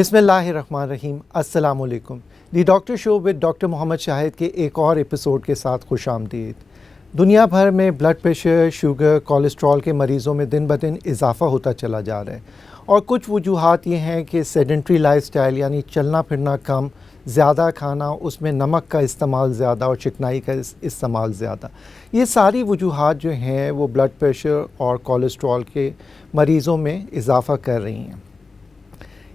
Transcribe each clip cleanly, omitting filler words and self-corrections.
बिस्मिल्लाहिर्रहमानिर्रहीम। अस्सलाम वालेकुम। The doctor show with doctor Mohammed Shahid के एक और एपिसोड के साथ खुश आमदीद। दुनिया भर में ब्लड प्रेशर, शुगर, कोलेस्ट्रॉल के मरीज़ों में दिन ब दिन इजाफ़ा होता चला जा रहा है और कुछ वजूहात ये हैं कि सेडेंट्री लाइफस्टाइल यानी चलना फिरना कम, ज़्यादा खाना, उसमें नमक का इस्तेमाल ज़्यादा और चिकनाई का इस्तेमाल ज़्यादा, ये सारी वजूहात जो हैं वो ब्लड प्रेशर और कोलेस्ट्रॉल के मरीज़ों में इजाफ़ा कर रही हैं।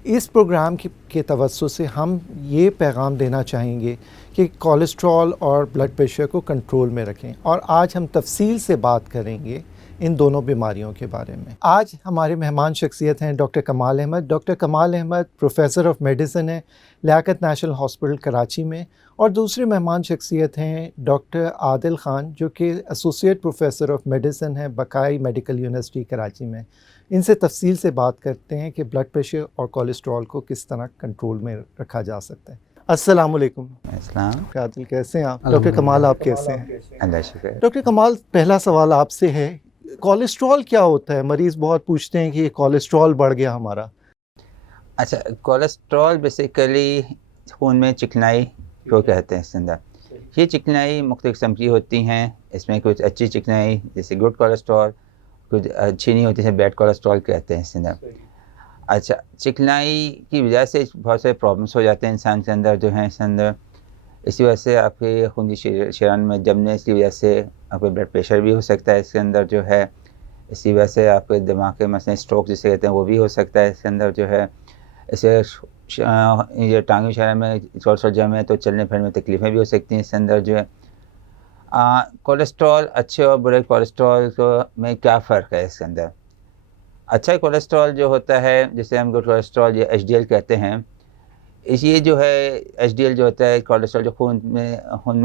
इस प्रोग्राम के तवज्जो से हम ये पैगाम देना चाहेंगे कि कोलेस्ट्रॉल और ब्लड प्रेशर को कंट्रोल में रखें और आज हम तफसील से बात करेंगे इन दोनों बीमारियों के बारे में। आज हमारे मेहमान शख्सियत हैं डॉक्टर कमाल अहमद। डॉक्टर कमाल अहमद प्रोफेसर ऑफ मेडिसिन है लियाकत नेशनल हॉस्पिटल कराची में, और दूसरे मेहमान शख्सियत हैं डॉक्टर आदिल ख़ान जो कि एसोसिएट प्रोफेसर ऑफ मेडिसिन है बकाई मेडिकल यूनिवर्सिटी कराची में। इनसे तफसील से बात करते हैं कि ब्लड प्रेशर और कोलेस्ट्रॉल को किस तरह कंट्रोल में रखा जा सकता है। अस्सलाम वालेकुम। अस्सलाम। आदिल कैसे हैं आप? डॉक्टर कमाल आप कैसे हैं? अल्लाह शुक्र। डॉक्टर कमाल, पहला सवाल आपसे है, कोलेस्ट्रॉल क्या होता है? मरीज़ बहुत पूछते हैं कि ये कोलेस्ट्रॉल बढ़ गया हमारा। अच्छा, कोलेस्ट्रॉल बेसिकली खून में चिकनाई को कहते हैं इसके अंदर। ये चिकनाई मुख्तलिफ किस्म की होती हैं। इसमें कुछ अच्छी चिकनाई जैसे गुड कोलेस्ट्रॉल, कुछ अच्छी नहीं होती है बैड कोलेस्ट्रॉल कहते हैं इसके अंदर। अच्छा, चिकनाई की वजह से बहुत सारे प्रॉब्लम्स हो जाते हैं इंसान के अंदर जो हैं इसके अंदर। इसी वजह से आपके खूनी शरीयान में जमने की वजह से आपका ब्लड प्रेशर भी हो सकता है इसके अंदर जो है। इसी वजह से आपके दिमाग के मसले स्ट्रोक जिसे कहते हैं वो भी हो सकता है इसके अंदर जो है। इसे ये टांगे शरीर में थोड़ा सा जम है तो चलने फिरने में तकलीफ़ें भी हो सकती हैं इसके अंदर जो है। कोलेस्ट्रॉल अच्छे और बुरे कोलेस्ट्रॉल को में क्या फ़र्क है इसके अंदर? अच्छा कोलेस्ट्रॉल जो होता है जिसे हम गुड कोलेस्ट्रॉल या एचडीएल कहते हैं, ये जो है एचडीएल जो होता है कोलेस्ट्रॉल जो खून में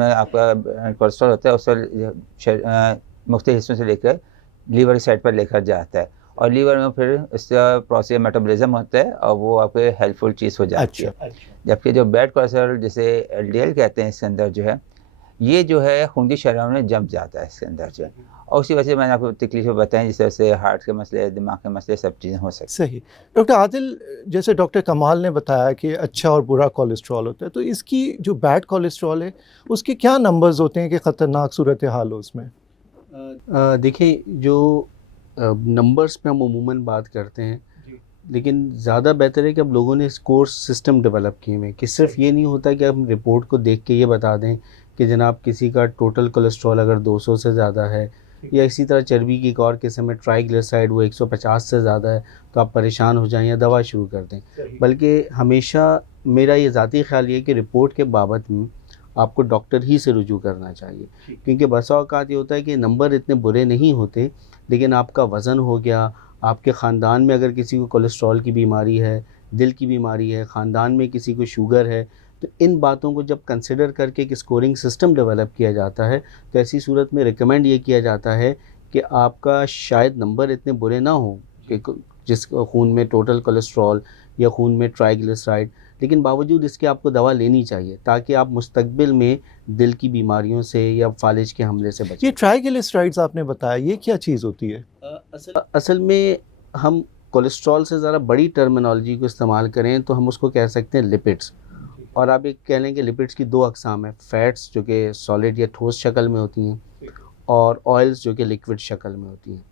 आपका कोलेस्ट्रॉल होता है उससे मुख्तलिफ हिस्सों से लेकर लीवर की साइड पर लेकर जाता है और लीवर में फिर इसका प्रोसेस मेटाबॉलिज्म होता है और वो आपके हेल्पफुल चीज़ हो जाती है। जबकि जो बैड कोलेस्ट्रॉल जिसे एलडीएल कहते हैं इसके अंदर जो है, ये जो है खूनी शरीरों में जम जाता है इसके अंदर जो है, और उसी वजह से मैंने आपको तकलीफ़ें बताई जिस तरह से हार्ट के मसले, दिमाग के मसले, सब चीज़ें हो सकती हैं। सही। डॉक्टर आदिल, जैसे डॉक्टर कमाल ने बताया कि अच्छा और बुरा कोलेस्ट्रॉल होता है, तो इसकी जो बैड कोलेस्ट्रॉल है उसके क्या नंबर्स होते हैं कि ख़तरनाक सूरत हाल हो उसमें? देखिए, जो नंबर्स पे हम अमूमन बात करते हैं, लेकिन ज़्यादा बेहतर है कि अब लोगों ने स्कोर सिस्टम डेवलप किए हैं कि सिर्फ ये नहीं होता कि हम रिपोर्ट को देख के ये बता दें कि जनाब किसी का टोटल कोलेस्ट्रॉल अगर 200 से ज़्यादा है, या इसी तरह चर्बी की एक और किस्म है ट्राइग्लिसराइड वो 150 से ज़्यादा है तो आप परेशान हो जाएं या दवा शुरू कर दें। बल्कि हमेशा मेरा ये ज़ाती ख्याल ये है कि रिपोर्ट के बाबत में आपको डॉक्टर ही से रुजू करना चाहिए, क्योंकि बसा औकात ये होता है कि नंबर इतने बुरे नहीं होते, लेकिन आपका वज़न हो गया, आपके ख़ानदान में अगर किसी को कोलेस्ट्रॉल की बीमारी है, दिल की बीमारी है, ख़ानदान में किसी को शुगर है, तो इन बातों को जब कंसिडर करके एक स्कोरिंग सिस्टम डेवलप किया जाता है तो ऐसी सूरत में रिकमेंड ये किया जाता है कि आपका शायद नंबर इतने बुरे ना हो कि जिस खून में टोटल कोलेस्ट्रॉल या खून में ट्राइग्लिसराइड, लेकिन बावजूद इसके आपको दवा लेनी चाहिए ताकि आप मुस्तकबिल में दिल की बीमारियों से या फालिज के हमले से बचें। ये ट्राइग्लिसराइड्स आपने बताया, ये क्या चीज़ होती है? असल में हम कोलेस्ट्रॉल से ज़रा बड़ी टर्मिनोलॉजी को इस्तेमाल करें तो हम उसको कह सकते हैं लिपिड्स, और आप एक कह लें कि लिपिड्स की दो अक़साम है, फ़ैट्स जो कि सॉलिड या ठोस शक्ल में होती हैं और ऑयल्स जो कि लिक्विड शक्ल में होती हैं।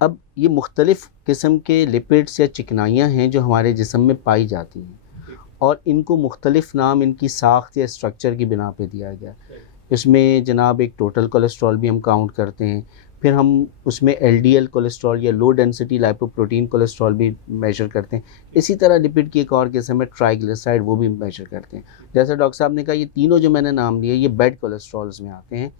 अब ये मुख्तलिफ़ किस्म के लिपिड्स या चिकनाइयाँ हैं जो हमारे जिस्म में पाई जाती हैं और इनको मुख्तलिफ़ नाम इनकी साख्त या स्ट्रक्चर की बिना पे दिया गया। इसमें जनाब एक टोटल कोलेस्ट्रॉल भी हम काउंट करते हैं, फिर हम उसमें एलडीएल कोलेस्ट्रॉल या लो डेंसिटी लाइपोप्रोटीन कोलेस्ट्रॉल भी मेजर करते हैं। इसी तरह लिपिड की एक और किस्म है ट्राइग्लिसराइड, वो भी मेजर करते हैं। जैसे डॉक्टर साहब ने कहा ये तीनों जो मैंने नाम लिए ये बैड कोलेस्ट्रॉल्स में आते हैं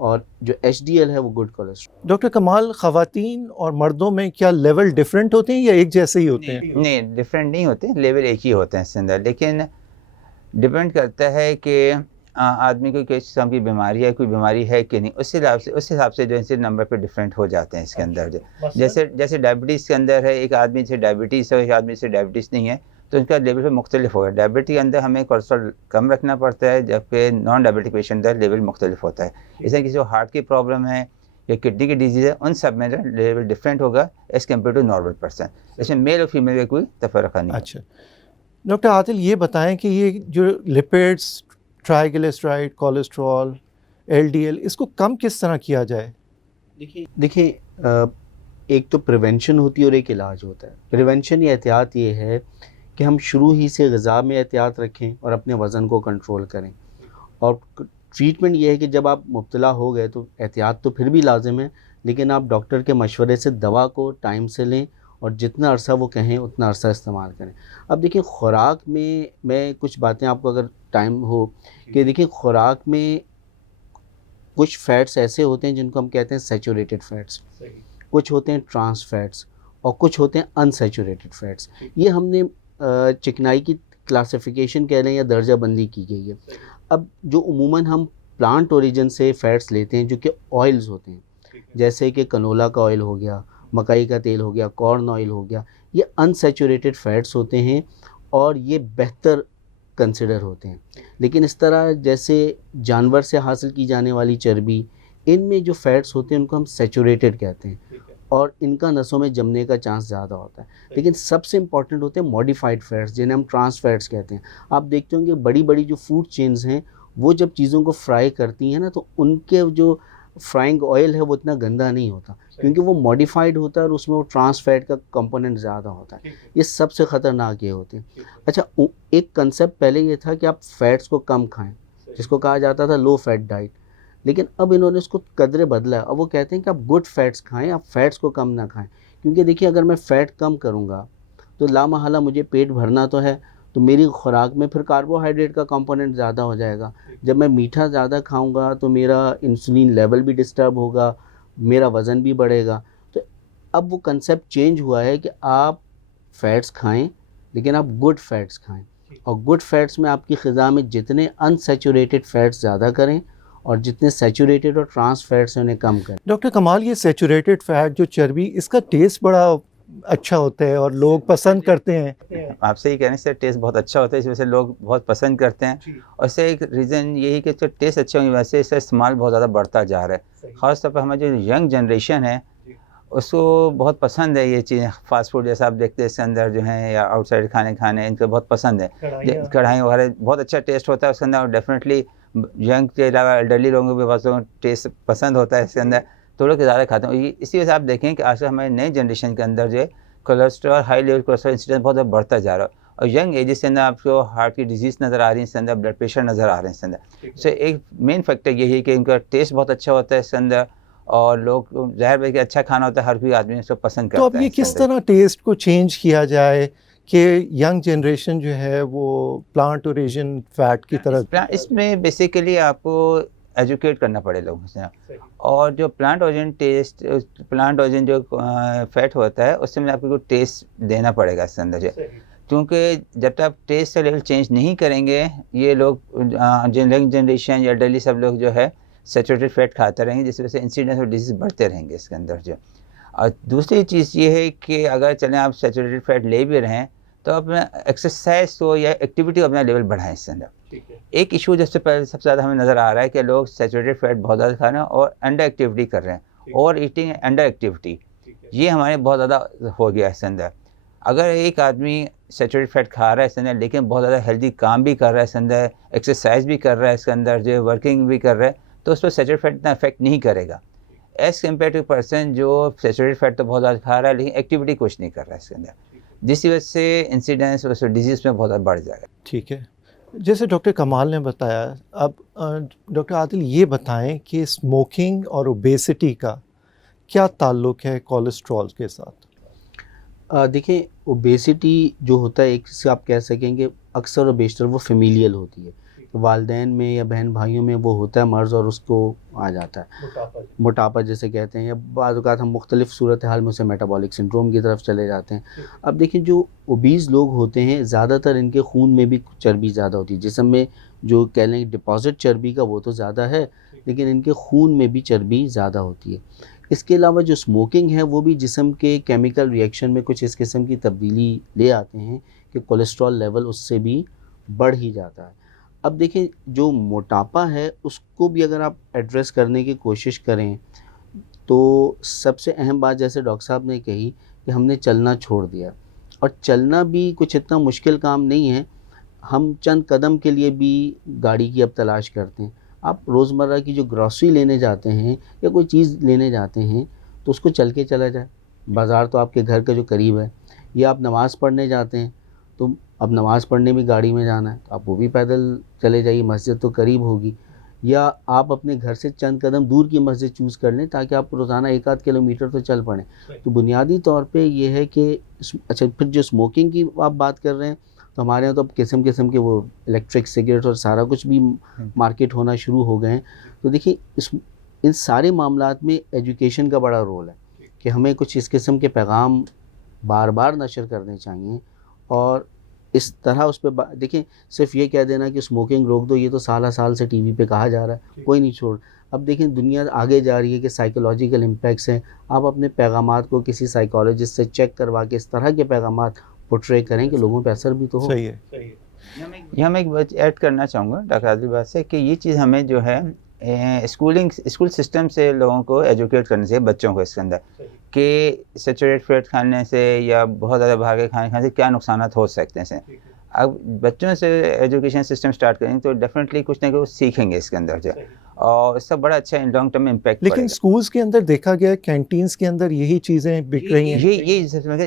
और जो एचडीएल है वो गुड कोलेस्ट्रॉल। डॉक्टर कमाल, ख़वातीन और मर्दों में क्या लेवल डिफरेंट होते हैं या एक जैसे ही होते हैं? नहीं, डिफरेंट नहीं होते, लेवल एक ही होते हैं इसके अंदर, लेकिन डिपेंड करता है कि आदमी को किस किस्म की बीमारी है, कोई बीमारी है कि नहीं, उस हिसाब से जो है नंबर पे डिफरेंट हो जाते हैं इसके अंदर। जैसे डायबिटीज़ के अंदर है, एक आदमी से डायबिटीज़ है, एक आदमी से डायबिटीज़ नहीं है, तो उनका लेवल पे मुख्तलिफ होगा। डायबिटीज़ के अंदर हमें कोलेस्ट्रॉल कम रखना पड़ता है, जबकि नॉन डायबिटिक पेशेंट का लेवल मुख्तलिफ होता है। इसलिए किसी को हार्ट की प्रॉब्लम है या किडनी की डिजीज़ है, उन सब में लेवल डिफरेंट होगा as compare to normal person. इसमें मेल और फीमेल का कोई तफर्क नहीं। अच्छा, डॉक्टर आदिल ये बताएं कि ये जो लिपिड्स, ट्राइग्लिसराइड, कोलेस्ट्रॉल, एलडीएल, इसको कम किस तरह किया जाए? देखिए एक तो प्रिवेंशन होती है और एक इलाज होता है। प्रिवेंशन या एहतियात ये है कि हम शुरू ही से ग़िज़ा में एहतियात रखें और अपने वज़न को कंट्रोल करें। और ट्रीटमेंट ये है कि जब आप मुब्तला हो गए तो एहतियात तो फिर भी लाजिम है, लेकिन आप डॉक्टर के मशवरे से दवा को टाइम से लें और जितना अरसा वो कहें उतना अरसा इस्तेमाल करें। अब देखिए ख़ुराक में मैं कुछ बातें आपको अगर टाइम हो कि देखिए ख़ुराक में कुछ फ़ैट्स ऐसे होते हैं जिनको हम कहते हैं सैचुरेटेड फ़ैट्स, कुछ होते हैं ट्रांस फ़ैट्स और कुछ होते हैं अनसैचुरेटेड फ़ैट्स। ये हमने चिकनाई की क्लासिफ़िकेशन कह लें या दर्जाबंदी की गई है। अब जो उमूमन हम प्लांट ओरिजिन से फ़ैट्स लेते हैं जो कि ऑयल्स होते हैं, जैसे कि कनोला का ऑयल हो गया, मकई का तेल हो गया, कॉर्न ऑयल हो गया, ये अनसैचुरेटेड फ़ैट्स होते हैं और ये बेहतर कंसिडर होते हैं। लेकिन इस तरह जैसे जानवर से हासिल की जाने वाली चर्बी, इनमें जो फ़ैट्स होते हैं उनको हम सैचुरेटेड कहते हैं और इनका नसों में जमने का चांस ज़्यादा होता है। लेकिन सबसे इम्पॉर्टेंट होते हैं मॉडिफाइड फ़ैट्स जिन्हें हम ट्रांस फ़ैट्स कहते हैं। आप देखते होंगे बड़ी-बड़ी जो फूड चेन्स हैं, वो जब चीज़ों को फ्राई करती हैं ना तो उनके जो फ्राइंग ऑयल है वो इतना गंदा नहीं होता क्योंकि वो मॉडिफाइड होता है और उसमें वो ट्रांस फैट का कंपोनेंट ज़्यादा होता है। ये सबसे ख़तरनाक ये होते हैं। अच्छा एक कंसेप्ट पहले ये था कि आप फ़ैट्स को कम खाएँ, जिसको कहा जाता था लो फैट डाइट। लेकिन अब इन्होंने उसको कदरे बदला है। अब वो कहते हैं कि आप गुड फैट्स खाएँ, आप फैट्स को कम ना खाएँ। क्योंकि देखिए अगर मैं फ़ैट कम करूँगा तो लामहला मुझे पेट भरना तो है, तो मेरी खुराक में फिर कार्बोहाइड्रेट का कंपोनेंट ज़्यादा हो जाएगा। जब मैं मीठा ज़्यादा खाऊँगा तो मेरा इंसुलिन लेवल भी डिस्टर्ब होगा, मेरा वज़न भी बढ़ेगा। तो अब वो कंसेप्ट चेंज हुआ है कि आप फ़ैट्स खाएँ, लेकिन आप गुड फ़ैट्स खाएँ और गुड फ़ैट्स में आपकी ग़िज़ा में जितने अनसैचुरेटेड फ़ैट्स ज़्यादा करें और जितने सैचुरेटेड और ट्रांस फ़ैट्स हैं उन्हें कम करें। डॉक्टर कमाल, ये सैचुरेटेड फैट जो चर्बी, इसका टेस्ट बड़ा अच्छा होता है और लोग पसंद करते हैं। आपसे ही कहने से टेस्ट बहुत अच्छा होता है, इस वजह से लोग बहुत पसंद करते हैं। और इससे एक रीज़न यही है कि जो टेस्ट अच्छे होने की वजह से इसका इस्तेमाल बहुत ज़्यादा बढ़ता जा रहा है। ख़ास तौर पर हमारी जो यंग जनरेशन है उसको बहुत पसंद है ये चीज़ें। फ़ास्ट फूड जैसा आप देखते हैं इसके अंदर जो है या आउटसाइड खाने इनको बहुत पसंद है। कढ़ाई वगैरह बहुत अच्छा टेस्ट होता है उसके अंदर और डेफिनेटली यंग के अलावा एल्डरली लोगों को भी बहुत टेस्ट पसंद होता है इसके अंदर, तो लोग ज़्यादा खाते हैं। इसी वजह से आप देखें कि आजकल हमारे नई जनरेशन के अंदर जो है cholesterol, high level cholesterol incidence बहुत ज़्यादा बढ़ता जा रहा है और यंग एजेस के अंदर आपको हार्ट की डिजीज़ नज़र आ रही है, इसके अंदर ब्लड प्रेशर नज़र आ रहे हैं इसके अंदर। सो एक मेन फैक्टर यही है कि इनका टेस्ट बहुत अच्छा होता है इसके अंदर और लोग ज़ाहिर है कि अच्छा खाना होता है, हर कोई आदमी इसको पसंद तो करता अब है ये इसके किस अंदर। तरह टेस्ट को चेंज किया जाए कि यंग जनरेशन जो है वो प्लांट ओरिजिन फैट की तरफ? इसमें बेसिकली आपको एजुकेट करना पड़े लोगों से और जो प्लांट ओरिजिन जो फैट होता है उससे मैंने आपको टेस्ट देना पड़ेगा इसके अंदर जो, क्योंकि जब तक आप टेस्ट से लेवल चेंज नहीं करेंगे ये लोग यंग जनरेशन या डेली सब लोग जो है सैचुरेटेड फैट खाते रहेंगे, जिस वजह से इंसिडेंस और डिजीज़ बढ़ते रहेंगे इसके अंदर जो। और दूसरी चीज़ ये है कि अगर चलें आप सैचुरेटेड फैट ले भी रहें तो अपना एक्सरसाइज को या एक्टिविटी को अपना लेवल बढ़ाएं इसके अंदर। एक इशू सबसे पहले सबसे ज़्यादा हमें नज़र आ रहा है कि लोग सैचुरेटेड फैट बहुत ज़्यादा खा रहे हैं और अंडर एक्टिविटी कर रहे हैं, ओवर ईटिंग अंडर एक्टिविटी, ये हमारे बहुत ज़्यादा हो गया इसके अंदर। अगर एक आदमी सैचुरेटेड फैट खा रहा है इसके अंदर लेकिन बहुत ज़्यादा हेल्दी काम भी कर रहा है इसके अंदर, एक्सरसाइज भी कर रहा है इसके अंदर, जो वर्किंग भी कर रहा है, तो उस पर सैचुरेटेड फैट इतना इफेक्ट नहीं करेगा एज़ कम्पेयर टू पर्सन जो सैचुरेटेड फैट तो बहुत ज़्यादा खा रहा है लेकिन एक्टिविटी कुछ नहीं कर रहा है इसके अंदर, जिसकी वजह से इंसिडेंस और डिजीज़ में बहुत ज़्यादा बढ़ जाएगा। ठीक है, जैसे डॉक्टर कमाल ने बताया, अब डॉक्टर आदिल ये बताएं कि स्मोकिंग और ओबेसिटी का क्या ताल्लुक़ है कोलेस्ट्रॉल के साथ? देखिए ओबेसिटी जो होता है एक से आप कह सकेंगे अक्सर और बेशतर वो फेमिलियल होती है, तो वालदैन में या बहन भाइयों में वो होता है मर्ज़ और उसको आ जाता है मोटापा जैसे कहते हैं, या बाद औक़ात हम मुख्तलिफ़ सूरत हाल में उसे मेटाबॉलिक सिंड्रोम की तरफ चले जाते हैं। अब देखिए जो ओबीज़ लोग होते हैं ज़्यादातर इनके खून में भी चर्बी ज़्यादा होती है, जिस्म में जो कह लें डिपॉज़िट चर्बी का वो तो ज़्यादा है, लेकिन इनके खून में भी चर्बी ज़्यादा होती है। इसके अलावा जो स्मोकिंग है वो भी जिस्म के केमिकल रिएक्शन में कुछ इस किस्म की तब्दीली ले आते हैं कि कोलेस्ट्रॉल लेवल उससे भी बढ़ ही जाता है। अब देखिए जो मोटापा है उसको भी अगर आप एड्रेस करने की कोशिश करें तो सबसे अहम बात जैसे डॉक्टर साहब ने कही कि हमने चलना छोड़ दिया। और चलना भी कुछ इतना मुश्किल काम नहीं है। हम चंद कदम के लिए भी गाड़ी की अब तलाश करते हैं। आप रोज़मर्रा की जो ग्रॉसरी लेने जाते हैं या कोई चीज़ लेने जाते हैं तो उसको चल के चला जाए, बाज़ार तो आपके घर का जो करीब है। या आप नमाज़ पढ़ने जाते हैं तो अब नमाज़ पढ़ने भी गाड़ी में जाना है तो आप वो भी पैदल चले जाइए, मस्जिद तो करीब होगी। या आप अपने घर से चंद कदम दूर की मस्जिद चूज़ कर लें ताकि आप रोज़ाना 1 आध किलोमीटर तो चल पड़ें। तो बुनियादी तौर पे ये है कि अच्छा, फिर जो स्मोकिंग की आप बात कर रहे हैं तो हमारे यहाँ तो अब किस्म के वो इलेक्ट्रिक सिगरेट और सारा कुछ भी मार्केट होना शुरू हो गए हैं। तो देखिए इन सारे मामलात में एजुकेशन का बड़ा रोल है कि हमें कुछ इस किस्म के पैगाम बार बार नशर करने चाहिए। और इस तरह उस पे देखिए, सिर्फ ये कह देना कि स्मोकिंग रोक दो, ये तो साल साल से टीवी पे कहा जा रहा है, कोई नहीं छोड़। अब देखें दुनिया आगे जा रही है कि साइकोलॉजिकल इम्पैक्ट्स हैं। आप अपने पैगामात को किसी साइकोलॉजिस्ट से चेक करवा के इस तरह के पैगामात पोर्ट्रे करें कि लोगों पे असर भी तो हो। सही है। यहाँ मैं एक बात ऐड करना चाहूँगा डॉक्टर आदिल बात से कि ये चीज़ हमें जो है स्कूल सिस्टम से लोगों को एजुकेट करना चाहिए, बच्चों को इसके अंदर कि सैचुरेटेड फैट खाने से या बहुत ज़्यादा बाहर के खाने से क्या नुकसान हो सकते हैं इससे। अब बच्चों से एजुकेशन सिस्टम स्टार्ट करेंगे तो डेफिनेटली कुछ ना कुछ सीखेंगे इसके अंदर जो, और इसका बड़ा अच्छा लॉन्ग टर्म इम्पैक्ट लेकिन स्कूल्स के अंदर देखा गया कैंटीन्स के अंदर यही चीज़ें बिक रही हैं।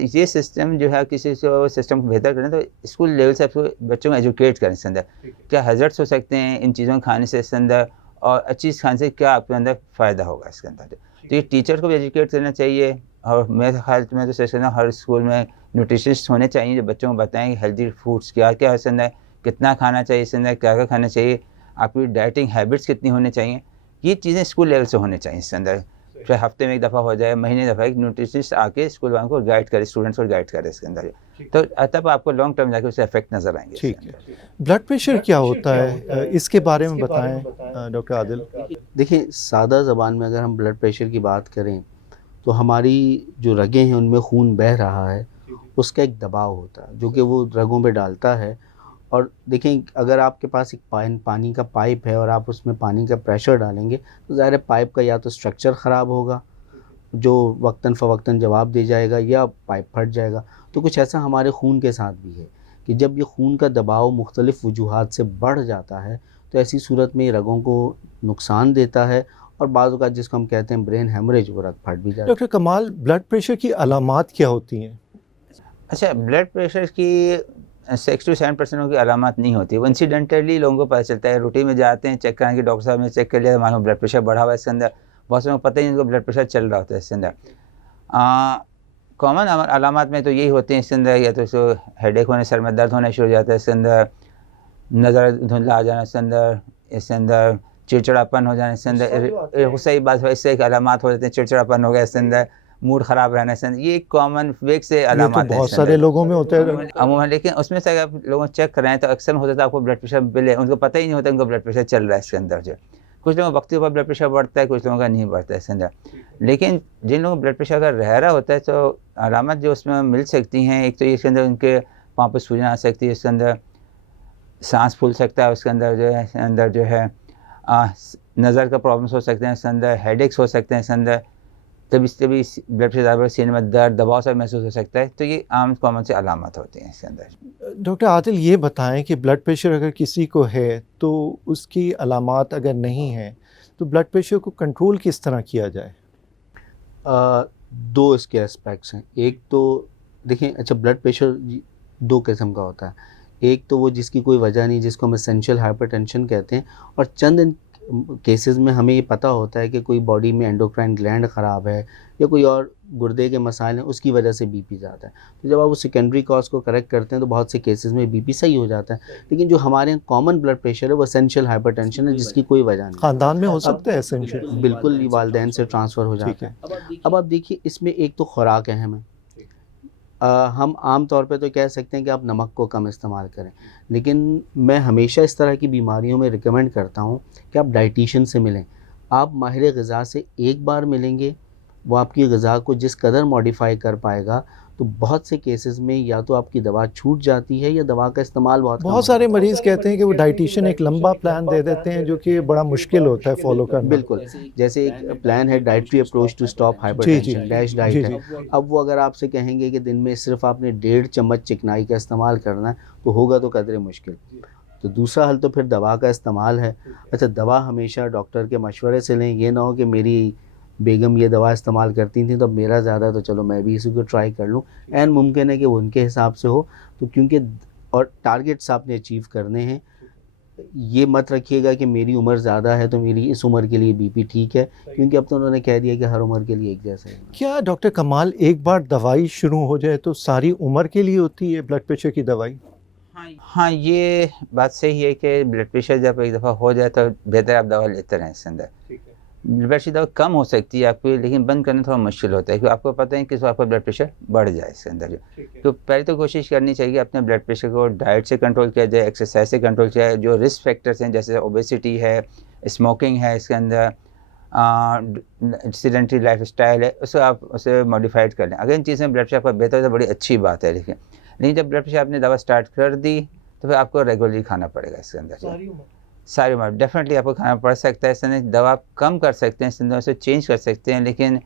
ये सिस्टम जो है, किसी को सिस्टम को बेहतर करें तो स्कूल लेवल से आपको बच्चों को एजुकेट करें इसके अंदर क्या हैज़र्ड्स हो सकते हैं इन चीज़ों को खाने से इसके अंदर, और अच्छी चीज़ खाने से क्या आपके अंदर फ़ायदा होगा इसके अंदर। तो ये टीचर को भी एजुकेट करना चाहिए, और मेरे ख्याल में तो सच हर स्कूल में न्यूट्रिशनिस्ट होने चाहिए जो बच्चों को बताएं कि हेल्दी फूड्स क्या क्या है इसके अंदर, कितना खाना चाहिए इसके अंदर, क्या क्या खाना चाहिए, आपकी डाइटिंग हैबिट्स कितनी होनी चाहिए। ये चीज़ें स्कूल लेवल से होनी चाहिए इसके अंदर। फिर हफ्ते में एक दफ़ा हो जाए, महीने दफ़ा एक न्यूट्रिशनिस्ट आके स्कूल वालों को गाइड करे, स्टूडेंट्स को गाइड करे इसके अंदर, तो तब आपको लॉन्ग टर्म जाके उससे इफेक्ट नज़र आएंगे। ठीक है। ब्लड प्रेशर क्या होता है, इसके बारे में बताएं डॉक्टर आदिल। देखिए, सादा ज़बान में अगर हम ब्लड प्रेशर की बात करें तो हमारी जो रगें हैं उनमें खून बह रहा है, उसका एक दबाव होता है जो कि वो रगों पे डालता है। और देखें, अगर आपके पास एक पानी का पाइप है और आप उसमें पानी का प्रेशर डालेंगे तो ज़ाहिर है पाइप का या तो स्ट्रक्चर ख़राब होगा जो वक्तन फ़वक्तन जवाब दे जाएगा, या पाइप फट जाएगा। तो कुछ ऐसा हमारे खून के साथ भी है कि जब ये खून का दबाव मुख्तलिफ़ वजूहात से बढ़ जाता है तो ऐसी सूरत में रगों को नुकसान देता है, और बाज़ औक़ात जिसको हम कहते हैं ब्रेन हेमरेज, वो रग फट भी जाता है। डॉक्टर कमाल, ब्लड प्रेशर की अलामात क्या होती हैं? अच्छा, ब्लड प्रेशर की 6 to 7% की अलामत नहीं होती, वो इंसिडेंटली लोगों को पता चलता है। रूटीन में जाते हैं चेक कराने के, डॉक्टर साहब ने चेक कर लिया, मालूम ब्लड प्रेशर बढ़ा हुआ है इसके अंदर। बहुत से लोगों को पता ही नहीं, उनको ब्लड प्रेशर चल रहा होता है इसके अंदर। कॉमन अलामत में तो यही होते हैं इसके अंदर, या तो हेडेक होने, सर में दर्द होना शुरू हो जाता है इसके अंदर, नज़र धुंधला आ जाना इसके अंदर चिड़चिड़ापन हो जाना इसके अंदर, सही बात है, इससे एक अलामत हो जाते हैं, चिड़चिड़ापन हो गया इसके अंदर, मूड ख़राब रहना इसके अंदर, ये कॉमन वेक से अलामत है। बहुत सारे लोगों में होता है अमूमन, लेकिन उसमें से अगर आप लोगों चेक कराएं तो अक्सर होता है आपको ब्लड प्रेशर मिले, उनको पता ही नहीं होता उनको ब्लड प्रेशर चल रहा है इसके अंदर जो। कुछ लोगों का वक्ती पर ब्लड प्रेशर बढ़ता है, कुछ लोगों का नहीं बढ़ता है इसके अंदर। लेकिन जिन लोगों को ब्लड प्रेशर अगर रह रहा होता है तो अलामत जो उसमें मिल सकती हैं, एक तो इसके अंदर उनके पाँव पर सूजन आ सकती है इसके अंदर, सांस फूल सकता है उसके अंदर जो है नज़र का प्रॉब्लम्स हो सकते हैं इसके अंदर, हेडेक्स हो सकते हैं इसके अंदर, तभी ब्लड प्रेशर ज़्यादा, सीने में दर्द, दबाव सा महसूस हो सकता है। तो ये आम कॉमन से अलामत होती हैं इसके अंदर। डॉक्टर आदिल, ये बताएं कि ब्लड प्रेशर अगर किसी को है तो उसकी अलामात अगर नहीं है तो ब्लड प्रेशर को कंट्रोल किस तरह किया जाए? दो इसके एस्पेक्ट्स हैं। एक तो देखें, अच्छा, ब्लड प्रेशर दो किस्म का होता है। एक तो वो जिसकी कोई वजह नहीं, जिसको हम एसेंशियल हाइपरटेंशन कहते हैं, और चंद केसेस में हमें ये पता होता है कि कोई बॉडी में एंडोक्राइन ग्लैंड ख़राब है या कोई और गुर्दे के मसाइल हैं, उसकी वजह से बीपी ज़्यादा है। तो जब आप उस सेकेंडरी कॉज को करेक्ट करते हैं तो बहुत से केसेस में बीपी सही हो जाता है। लेकिन जो हमारे यहाँ कॉमन ब्लड प्रेशर है वो एसेंशियल हाइपरटेंशन है, जिसकी कोई वजह नहीं। ख़ानदान में हो सकता है एसेंशियल? बिल्कुल, वालिदैन से ट्रांसफ़र हो जाता है। अब आप देखिए, इसमें एक तो खुराक अहम है। हम आम तौर पे तो कह सकते हैं कि आप नमक को कम इस्तेमाल करें, लेकिन मैं हमेशा इस तरह की बीमारियों में रिकमेंड करता हूँ कि आप डाइटिशियन से मिलें। आप माहिर ग़िज़ा से एक बार मिलेंगे, वो आपकी ग़िज़ा को जिस कदर मॉडिफ़ाई कर पाएगा तो तो बहुत से केसेस में या तो आपकी दवा छूट जाती है या दवा का इस्तेमाल बहुत कम बहुत हो सारे जाता है। मरीज कहते हैं कि वो डाइटिशियन एक लंबा प्लान दे देते हैं जो कि बड़ा मुश्किल होता है फॉलो करना। बिल्कुल, जैसे एक प्लान है डाइटरी अप्रोच टू स्टॉप जी, हाइपरटेंशन, डैश जी, डाइट है। जी। अब वो अगर आपसे कहेंगे कि दिन में सिर्फ आपने 1.5 चम्मच चिकनाई का इस्तेमाल करना है, तो होगा तो कदरे मुश्किल। तो दूसरा हल तो फिर दवा का इस्तेमाल है। अच्छा, दवा हमेशा डॉक्टर के मशवरे से लें, ये ना हो कि मेरी बेगम ये दवा इस्तेमाल करती थी तो अब मेरा ज़्यादा तो चलो मैं भी इसी को ट्राई कर लूँ। ऐन मुमकिन है कि वो उनके हिसाब से हो, तो क्योंकि और टारगेट्स आपने अचीव करने हैं। ये मत रखिएगा कि मेरी उम्र ज़्यादा है तो मेरी इस उम्र के लिए बीपी ठीक है, क्योंकि अब तो उन्होंने कह दिया कि हर उम्र के लिए एक जैसा है। क्या डॉक्टर कमाल एक बार दवाई शुरू हो जाए तो सारी उम्र के लिए होती है ब्लड प्रेशर की दवाई? हाँ, ये बात सही है कि ब्लड प्रेशर जब एक दफ़ा हो जाए तो बेहतर आप दवा लेते रहें इसके अंदर। ब्लड प्रेशर दवा कम हो सकती है आपकी, लेकिन बंद करना थोड़ा मुश्किल होता है, क्योंकि आपको पता है कि आपका ब्लड प्रेशर बढ़ जाए इसके अंदर जो। तो पहले तो कोशिश करनी चाहिए अपने ब्लड प्रेशर को डाइट से कंट्रोल किया जाए, एक्सरसाइज से कंट्रोल किया जाए। जो रिस्क फैक्टर्स हैं जैसे ओबेसिटी है, स्मोकिंग है इसके अंदर, सेडेंटरी लाइफ स्टाइल है, उसको आप उसे मॉडिफाइड कर लें। अगर इन चीज़ें ब्लड प्रेशर आपका बेहतर है तो बड़ी अच्छी बात है। लेकिन जब ब्लड प्रेशर आपने दवा स्टार्ट कर दी तो फिर आपको रेगुलरली खाना पड़ेगा इसके अंदर। सारी उम्र डेफिनेटली आपको खाना पड़ सकता है। इसके अंदर दवा आप कम कर सकते हैं, इसके अंदर उसे चेंज कर सकते हैं, लेकिन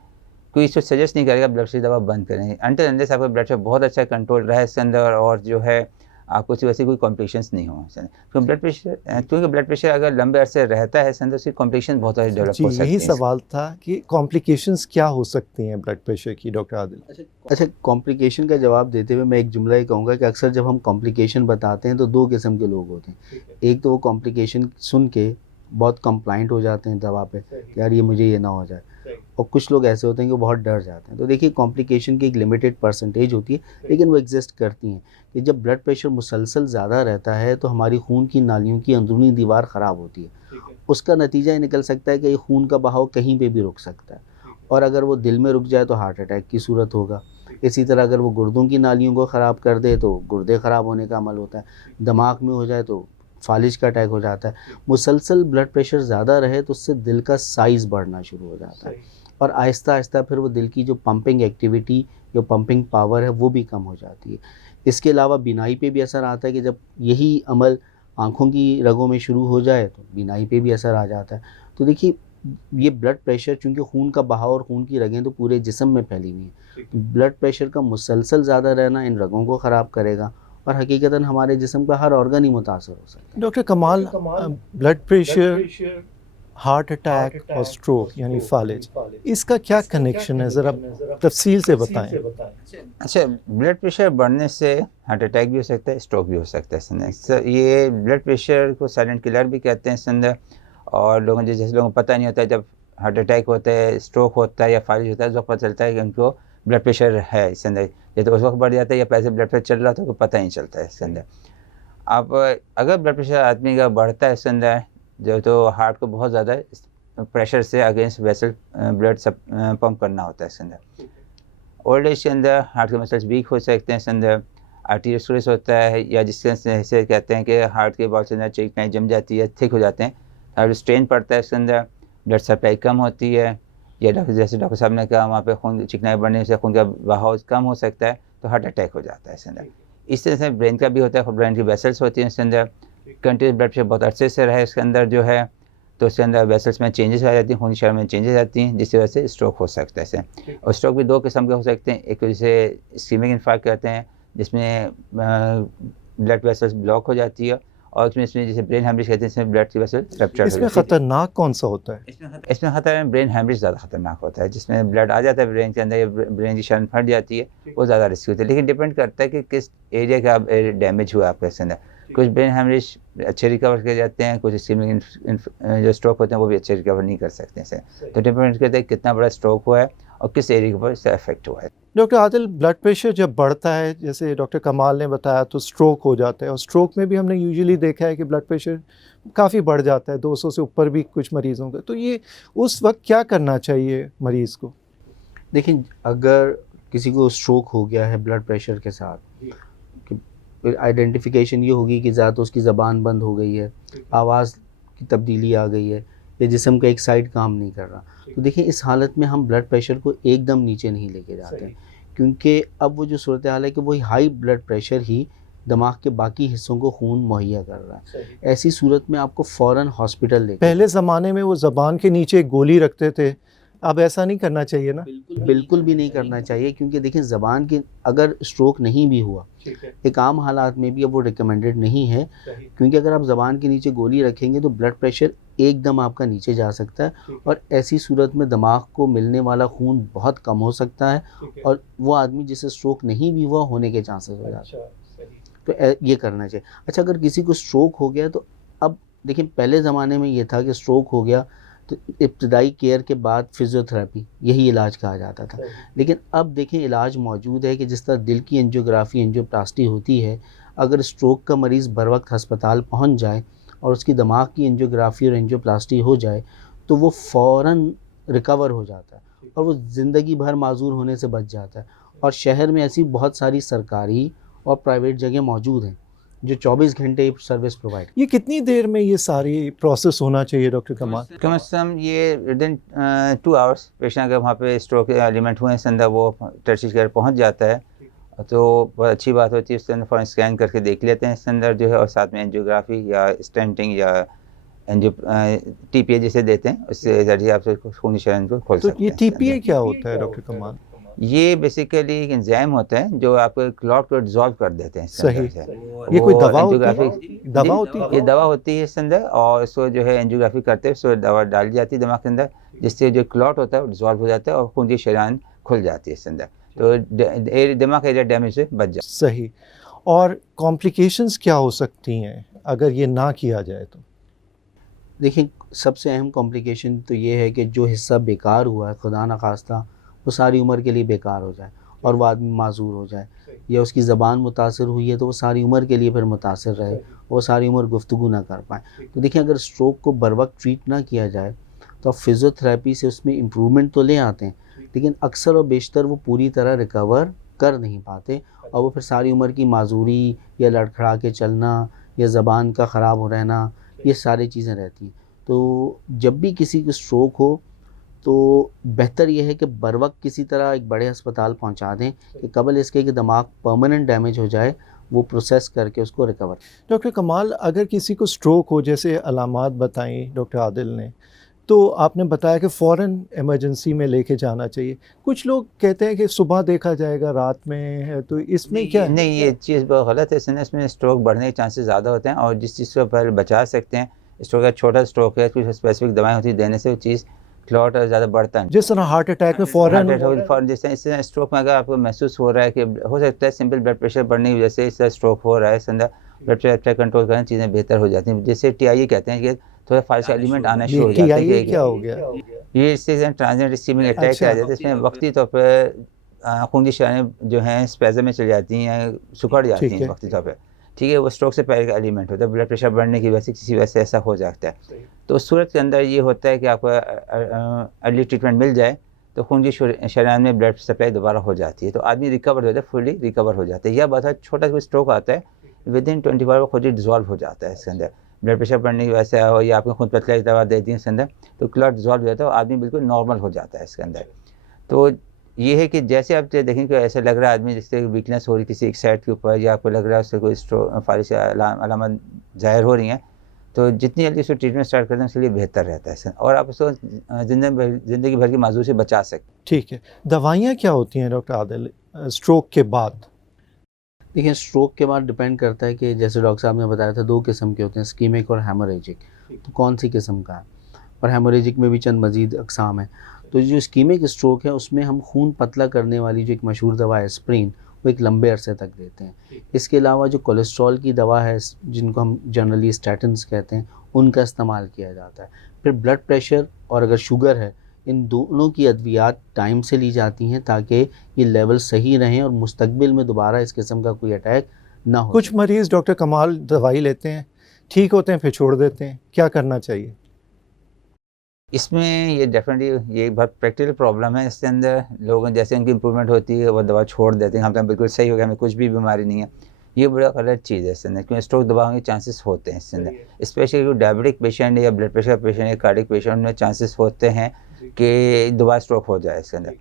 कोई इसको सजेस्ट नहीं करेगा ब्लड प्रेशर दवा बंद करें अनटिल अनलेस आपका ब्लड प्रेशर बहुत अच्छा कंट्रोल रहा है इसके अंदर, और जो है आपको वैसे कोई कॉम्प्लिकेशंस नहीं हो इसके अंदर। क्योंकि ब्लड प्रेशर अगर लंबे अरसे रहता है इसके अंदर, उसकी कॉम्प्लिकेशन बहुत सारी डेवलप जी, हो सकती यही हैं। सवाल था कि कॉम्प्लिकेशंस क्या हो सकती हैं ब्लड प्रेशर की डॉक्टर आदिल? अच्छा, कॉम्प्लिकेशन का जवाब देते हुए मैं एक जुमला ही कहूँगा कि अक्सर जब हम कॉम्प्लिकेशन बताते हैं तो 2 किस्म के लोग होते हैं। एक तो वो कॉम्प्लिकेशन सुन के बहुत कंप्लाइंट हो जाते हैं दवा पे कि यार ये मुझे ये ना हो जाए, और कुछ लोग ऐसे होते हैं कि बहुत डर जाते हैं। तो देखिए, कॉम्प्लिकेशन की एक लिमिटेड परसेंटेज होती है, लेकिन वो एग्जिस्ट करती हैं कि जब ब्लड प्रेशर मुसलसल ज़्यादा रहता है तो हमारी खून की नालियों की अंदरूनी दीवार ख़राब होती है। उसका नतीजा ये निकल सकता है कि ये खून का बहाव कहीं पे भी रुक सकता है, और अगर वो दिल में रुक जाए तो हार्ट अटैक की सूरत होगा। इसी तरह अगर वो गुर्दों की नालियों को ख़राब कर दे तो गुर्दे ख़राब होने का अमल होता है। दिमाग में हो जाए तो फालिज का अटैक हो जाता है। मुसलसल ब्लड प्रेशर ज़्यादा रहे तो उससे दिल का साइज़ बढ़ना शुरू हो जाता है, और आहिस्ता आहिस्ता फिर वो दिल की जो पंपिंग एक्टिविटी या पंपिंग पावर है वो भी कम हो जाती है। इसके अलावा बीनाई पे भी असर आता है कि जब यही अमल आँखों की रगों में शुरू हो जाए तो बीनाई पे भी असर आ जाता है। तो देखिए, ये ब्लड प्रेशर, चूँकि खून का बहाव और खून की रगें तो पूरे जिस्म में फैली हुई हैं, ब्लड प्रेशर का मुसलसल ज़्यादा रहना इन रगों को ख़राब करेगा, और हकीकतन हमारे जिस्म का हर ऑर्गन ही मुतासर हो सकता है। डॉक्टर कमाल, ब्लड प्रेशर, हार्ट अटैक और स्ट्रोक यानी फालिज, इसका क्या कनेक्शन है, ज़रा तफसील से बताएं। अच्छा, ब्लड प्रेशर बढ़ने से हार्ट अटैक भी हो सकता है, स्ट्रोक भी हो सकता है इसके अंदर। ये ब्लड प्रेशर को साइलेंट किलर भी कहते हैं इसके अंदर, और जैसे लोगों को पता नहीं होता है, जब हार्ट अटैक होता है, स्ट्रोक होता है या फालिज होता है, तो पता चलता है कि उनको ब्लड प्रेशर है इसके अंदर। ये तो उस वक्त बढ़ जाता है या पहले ब्लड प्रेशर चल रहा था तो पता ही नहीं चलता है इसके अंदर। अब अगर ब्लड प्रेशर आदमी का बढ़ता है इसके अंदर, जो तो हार्ट को बहुत ज़्यादा प्रेशर से अगेंस्ट वेसल ब्लड सब पंप करना होता है इसके अंदर। ओल्ड एज के अंदर हार्ट के मसल्स वीक हो सकते हैं इसके अंदर, आर्टीरियोस्क्लेरोसिस होता है, या जिसके से कहते हैं कि हार्ट के बहुत से अंदर चिकनाई जम जाती है, थिक हो जाते हैं, हार्ट स्ट्रेन पड़ता है इसके अंदर, ब्लड सप्लाई कम होती है, या जैसे डॉक्टर साहब ने कहा वहाँ पे खून चिकनाई बढ़ने से खून का बहाव कम हो सकता है, तो हार्ट अटैक हो जाता है इसके अंदर। इस तरह से ब्रेन का भी होता है, ब्रेन की वेसल्स होती हैं इसके अंदर, कंटिन्यूस ब्लड प्रेशर बहुत अरसे से रहे इसके अंदर जो है, तो उसके अंदर वेसल्स में चेंजेस आ जाती हैं, खून की शक्ल में चेंजेस आती हैं, जिसकी वजह से स्ट्रोक हो सकता है इसे। और स्ट्रोक भी 2 किस्म के हो सकते हैं, एक जिसे इस्कीमिक इन्फार्क्ट कहते हैं, जिसमें ब्लड वेसल्स ब्लॉक हो जाती है, और इसमें जिसे ब्रेन हेमरेज कहते हैं, इसमें ब्लड की वेसल रप्चर हो इसमें जाती है। ख़तरनाक कौन सा होता है? इसमें खतरा ब्रेन हेमरेज ज़्यादा खतरनाक होता है, जिसमें ब्लड आ जाता है ब्रेन के अंदर, ब्रेन की शरण फट जाती है, वो ज़्यादा रिस्क होती है। लेकिन डिपेंड करता है कि किस एरिया का डैमेज हुआ आपके इसके अंदर। कुछ ब्रेन हेमरेज अच्छे रिकवर कर जाते हैं, कुछ इस्कीमिक जो स्ट्रोक होते हैं वो भी अच्छे रिकवर नहीं कर सकते इसे। तो डिपेंड करता है कितना बड़ा स्ट्रोक हुआ है और किस एरिया के ऊपर इससे इफेक्ट हुआ है। डॉक्टर आदिल, ब्लड प्रेशर जब बढ़ता है, जैसे डॉक्टर कमाल ने बताया, तो स्ट्रोक हो जाता है, और स्ट्रोक में भी हमने यूजुअली देखा है कि ब्लड प्रेशर काफ़ी बढ़ जाता है, 200 से ऊपर भी कुछ मरीज़ों का। तो ये उस वक्त क्या करना चाहिए मरीज़ को? देखिए, अगर किसी को स्ट्रोक हो गया है ब्लड प्रेशर के साथ, आइडेंटिफिकेशन ये होगी कि ज़्यादा तो उसकी ज़बान बंद हो गई है, आवाज़ की तब्दीली आ गई है, या जिस्म का एक साइड काम नहीं कर रहा। तो देखिए, इस हालत में हम ब्लड प्रेशर को एकदम नीचे नहीं लेके जाते हैं, क्योंकि अब वो जो सूरत हाल है कि वही हाई ब्लड प्रेशर ही दिमाग के बाकी हिस्सों को खून मुहैया कर रहा है। ऐसी सूरत में आपको फ़ौरन हॉस्पिटल लेके पहले ज़माने में वो ज़बान के नीचे एक गोली रखते थे, अब ऐसा नहीं करना चाहिए ना? बिल्कुल भी नहीं करना चाहिए, क्योंकि देखिए ज़बान की अगर स्ट्रोक नहीं भी हुआ, एक आम हालात में भी अब वो रिकमेंडेड नहीं है, क्योंकि अगर आप ज़बान के नीचे गोली रखेंगे तो ब्लड प्रेशर एकदम आपका नीचे जा सकता है और ऐसी सूरत में दिमाग को मिलने वाला खून बहुत कम हो सकता है और वो आदमी जिसे स्ट्रोक नहीं भी हुआ होने के चांसेस हो जाते हैं। तो ये करना चाहिए। अच्छा, अगर किसी को स्ट्रोक हो गया तो अब देखिए, पहले ज़माने में ये था कि स्ट्रोक हो गया तो इब्तदाई केयर के बाद फिज़ियोथेरेपी यही इलाज कहा जाता था। लेकिन अब देखें, इलाज मौजूद है कि जिस तरह दिल की एंजियोग्राफी, एंजियोप्लास्टी होती है, अगर स्ट्रोक का मरीज़ बर वक्त हस्पताल पहुंच जाए और उसकी दिमाग की एंजियोग्राफी और एंजियोप्लास्टी हो जाए तो वो फ़ौरन रिकवर हो जाता है और वो ज़िंदगी भर माजूर होने से बच जाता है। और शहर में ऐसी बहुत सारी सरकारी और प्राइवेट जगह मौजूद हैं जो 24 घंटे सर्विस प्रोवाइड। ये कितनी देर में ये सारी प्रोसेस होना चाहिए डॉक्टर कमाल? कम से कम ये विदिन 2 आवर्स पेशेंट अगर वहाँ पे स्ट्रोक एलिमेंट हुए इसके अंदर वो टर्शियरी केयर पहुँच जाता है तो बहुत अच्छी बात होती है। उसके अंदर फॉरन स्कैन करके देख लेते हैं इसके अंदर जो है, और साथ में एंजियोग्राफी या स्टेंटिंग या एंजियो TPA जिसे देते हैं, उससे जरिए आप खून की शरीर को खोल तो सकते ये हैं। TPA क्या होता है डॉक्टर कमाल? ये बेसिकली एक एंजाइम होता है जो आपको क्लॉट को डिसॉल्व कर देते हैं इसके सही। अंदर से। ये कोई वो दवा होती है? एंजियोग्राफी दवा होती है? ये दवा होती है इसके अंदर, और इसको जो है एंजियोग्राफी करते हैं, उसको दवा डाली जाती है दिमाग के अंदर, जिससे जो क्लॉट होता है वो डिसॉल्व हो जाता है और खून की शरीयान खुल जाती है इसके अंदर, तो दिमाग एरिया डैमेज से बच जाता है। सही। और कॉम्प्लिकेशंस क्या हो सकती हैं अगर ये ना किया जाए तो? देखिए, सबसे अहम कॉम्प्लिकेशन तो ये है कि जो हिस्सा बेकार हुआ है, खुदा न खास्ता वो सारी उम्र के लिए बेकार हो जाए और वो आदमी माजूर हो जाए, या उसकी ज़बान मुतासर हुई है तो वो सारी उम्र के लिए फिर मुतासर रहे, वो सारी उम्र गुफ्तगू ना कर पाए। तो देखिए, अगर स्ट्रोक को बर वक्त ट्रीट ना किया जाए तो फिज़ियोथेरेपी से उसमें इम्प्रूवमेंट तो ले आते हैं, लेकिन अक्सर और बेशतर वो पूरी तरह रिकवर कर नहीं पाते और वो फिर सारी उम्र की माजूरी या लड़खड़ा के चलना या ज़बान का ख़राब हो रहना, ये सारी चीज़ें रहती हैं। तो जब भी किसी को स्ट्रोक हो तो बेहतर ये है कि बर वक्त किसी तरह एक बड़े अस्पताल पहुंचा दें कि कबल इसके कि दिमाग परमानेंट डैमेज हो जाए, वो प्रोसेस करके उसको रिकवर। डॉक्टर कमाल, अगर किसी को स्ट्रोक हो, जैसे अलामात बताई डॉक्टर आदिल ने, तो आपने बताया कि फ़ौरन इमरजेंसी में लेके जाना चाहिए। कुछ लोग कहते हैं कि सुबह देखा जाएगा, रात में है, तो इसमें क्या है? नहीं, ये चीज़ बहुत गलत है। इसमें स्ट्रोक बढ़ने के चांसेस ज़्यादा होते हैं, और जिस चीज़ को पहले बचा सकते हैं, स्ट्रोक का छोटा स्ट्रोक है, कुछ स्पेसिफिक दवाएं होती है, देने से वो चीज़ क्लॉट ज़्यादा बढ़ता है। जिस तरह हार्ट अटैक में फ़ौरन जैसे इससे स्ट्रोक में अगर आपको महसूस हो रहा है कि हो सकता है सिंपल ब्लड प्रेशर बढ़ने की वजह से इससे स्ट्रोक हो रहा है, इसके अंदर ब्लड प्रेशर कंट्रोल करना चीज़ें बेहतर हो जाती हैं। जैसे TIA कहते हैं कि थोड़ा फाल्स एलिमेंट आना शुरू हो जाते हैं। TIA क्या हो गया? ये इससे ट्रांजिएंट इस्केमिक अटैक अच्छा। आ जाता है। इसमें वक्ती तौर पर खून की शरीयाँ जो हैं स्पैज़म में चली जाती हैं, सिकुड़ जाती ठीक हैं है। वक्ती तौर पे। ठीक है, वो स्ट्रोक से पहले का एलिमेंट होता है। ब्लड प्रेशर बढ़ने की वजह से किसी वजह से ऐसा हो जाता है। तो उस सूरत के अंदर ये होता है कि आपको अर्ली ट्रीटमेंट मिल जाए तो खून की शरीयान में ब्लड सप्लाई दोबारा हो जाती है, तो आदमी रिकवर हो जाता है, फुली रिकवर हो जाता है। यह बात है, छोटा सा स्ट्रोक आता है, विदिन 24 आवर खुद ही डिसॉल्व हो जाता है इसके अंदर। ब्लड प्रेशर बढ़ने की वजह से हो या आपको खून पतला की दवा दे दी इसके अंदर, तो क्लॉट डिसॉल्व हो जाता है और आदमी बिल्कुल नॉर्मल हो जाता है इसके अंदर। तो ये है कि जैसे आप देखें कि ऐसा लग रहा है आदमी जिससे वीकनेस हो रही है किसी एक साइड के ऊपर, या आपको लग रहा है उससे कोई फारिश अलामत ज़ाहिर हो रही हैं, तो जितनी जल्दी उसको ट्रीटमेंट स्टार्ट करते हैं उसके लिए बेहतर रहता है और आप उसको ज़िंदगी भर की माजूर से बचा सकते। ठीक है। दवाइयाँ क्या होती हैं डॉक्टर आदिल स्ट्रोक के बाद? देखिए, स्ट्रोक के बाद डिपेंड करता है कि जैसे डॉक्टर साहब ने बताया था 2 किस्म के होते हैं, इस्कीमिक और हेमोरेजिक। तो कौन सी किस्म का है, और हेमोरेजिक में भी चंद मज़ीद अक़साम हैं। तो जो इस्कीमिक स्ट्रोक है उसमें हम खून पतला करने वाली जो एक मशहूर दवा है एस्प्रिन, वो एक लंबे अरसे तक देते हैं। इसके अलावा जो कोलेस्ट्रॉल की दवा है जिनको हम जनरली स्टैटिन्स कहते हैं, उनका इस्तेमाल किया जाता है। फिर ब्लड प्रेशर और अगर शुगर है, इन दोनों की अद्वियात टाइम से ली जाती हैं ताकि ये लेवल सही रहें और मुस्तकबिल में दोबारा इस किस्म का कोई अटैक ना हो। कुछ मरीज़ डॉक्टर कमाल दवाई लेते हैं, ठीक होते हैं, फिर छोड़ देते हैं, क्या करना चाहिए? इसमें ये डेफिनेटली ये बहुत प्रैक्टिकल प्रॉब्लम है। इसके अंदर लोगों जैसे उनकी इंप्रूवमेंट होती है वो दवा छोड़ देते हैं, हम तो बिल्कुल सही हो गया, हमें कुछ भी बीमारी नहीं है। ये बड़ा गलत चीज़ है इसके अंदर, क्योंकि स्ट्रोक दवाओं के चांसेस होते हैं इसके अंदर, स्पेशली जो डायबिटिक पेशेंट या ब्लड प्रेशर पेशेंट या कार्डिक पेशेंट में चांसेस होते हैं कि दोबारा स्ट्रोक हो जाए इसके अंदर।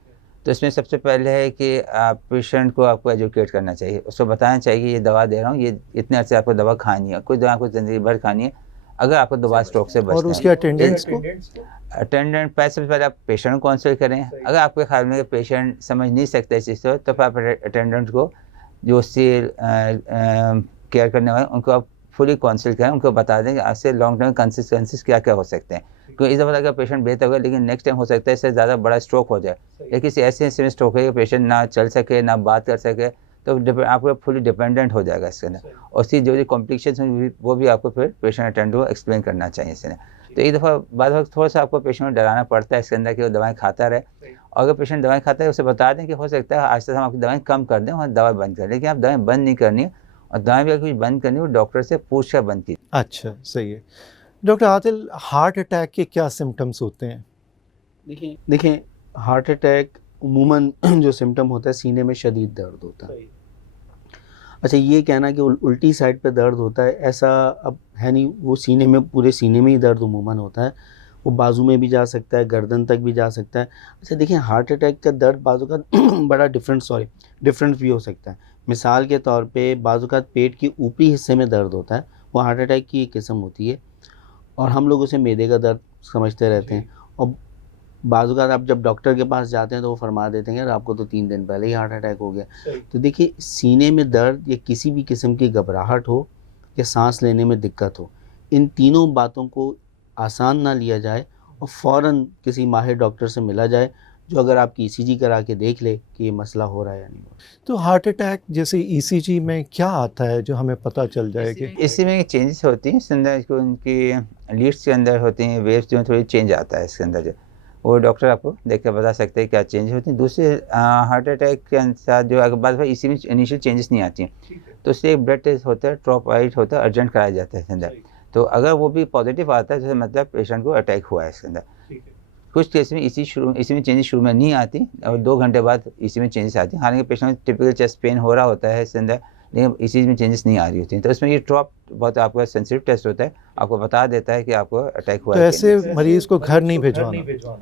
तो इसमें सबसे पहले है कि आप पेशेंट को आपको एजुकेट करना चाहिए, उसको बताना चाहिए कि ये दवा दे रहा हूँ, ये इतने अर्से आपको दवा खानी है, कुछ दवा आपको ज़िंदगी भर खानी है अगर आपको दोबारा स्ट्रोक से बचना और है। उसके अटेंडेंट्स को अटेंडेंट पहले सबसे पहले आप पेशेंट को काउंसिल करें। अगर आपके ख्याल में पेशेंट समझ नहीं सकता इस चीज़ को, तो आप अटेंडेंट को जो उससे केयर करने वाले उनको आप फुली काउंसिल करें, उनको बता दें कि आज से लॉन्ग टर्म कंसिक्वेंसेस क्या क्या हो सकते हैं। क्योंकि इस दफ़ा अगर पेशेंट बेहतर होगा, लेकिन नेक्स्ट टाइम हो सकता है इससे ज़्यादा बड़ा स्ट्रोक हो जाए या किसी ऐसे हिस्से में स्ट्रोक है कि पेशेंट ना चल सके ना बात कर सके, तो आपको फुली डिपेंडेंट हो जाएगा इसके अंदर। और उसकी जो कॉम्प्लिकेशन हैं वो भी आपको फिर पेशेंट अटेंडेंट को एक्सप्लेन करना चाहिए इसने। तो एक दफ़ा बाद वक्त थोड़ा सा आपको पेशेंट को डराना पड़ता है इसके अंदर कि वो दवाएं खाता रहे, और अगर पेशेंट दवाएं खाता है उसे बता दें कि हो सकता है आज से हम आपकी दवाएं कम कर दें और दवा बंद कर, लेकिन आप दवाएं बंद नहीं करनी है, और दवाएं भी अगर कुछ बंद करनी हो डॉक्टर से पूछ कर बंद की। अच्छा, सही है। डॉक्टर आदिल, हार्ट अटैक के क्या सिम्टम्स होते हैं? देखें हार्ट अटैक उमूमन जो सिम्टम होता है सीने में शदीद दर्द होता है। अच्छा, ये कहना कि उल्टी साइड पे दर्द होता है ऐसा अब है नहीं, वो सीने में पूरे सीने में ही दर्द उमूमन होता है, वो बाजू में भी जा सकता है, गर्दन तक भी जा सकता है। अच्छा देखिए, हार्ट अटैक का दर्द बाजू का बड़ा डिफरेंट भी हो सकता है। मिसाल के तौर पे बाजू का पेट के ऊपरी हिस्से में दर्द होता है, वो हार्ट अटैक की एक किस्म होती है, और हम लोग उसे मैदे का दर्द समझते रहते हैं। और बाज़-औक़ात आप जब डॉक्टर के पास जाते हैं तो वो फरमा देते हैं यार आपको तो 3 दिन पहले ही हार्ट अटैक हो गया। तो देखिए, सीने में दर्द या किसी भी किस्म की घबराहट हो या सांस लेने में दिक्कत हो, इन तीनों बातों को आसान ना लिया जाए और फ़ौरन किसी माहिर डॉक्टर से मिला जाए, जो अगर आपकी ईसीजी करा के देख ले कि ये मसला हो रहा है या नहीं हो रहा। तो हार्ट अटैक जैसे ईसीजी में क्या आता है जो हमें पता चल जाए कि इसी में चेंजेस होती हैं इसके अंदर, जो उनकी लीड्स के अंदर होती हैं वेव्स, जो थोड़ी चेंज आता है इसके अंदर, जो वो डॉक्टर आपको देख कर बता सकते हैं क्या चेंज होती हैं। दूसरे हार्ट अटैक के साथ जो अगर बाद में इसी में इनिशियल चेंजेस नहीं आती हैं, तो उससे एक ब्लड टेस्ट होता है, ट्रोपाइट होता है, अर्जेंट कराया जाता है इसके अंदर। तो अगर वो भी पॉजिटिव आता है तो मतलब पेशेंट को अटैक हुआ है इसके अंदर। कुछ केस में इसी में चेंजेस शुरू में नहीं आती और 2 घंटे बाद इसी में चेंजेस आती हैं। हालांकि पेशेंट में टिपिकल चेस्ट पेन हो रहा होता है इसके अंदर, लेकिन इसी में चेंजेस नहीं आ रही होती हैं। तो इसमें ये ड्रॉप बहुत आपका सेंसिटिव टेस्ट होता है, आपको बता देता है कि आपको अटैक हुआ तो है। ऐसे मरीज़ को घर नहीं भिजवाना।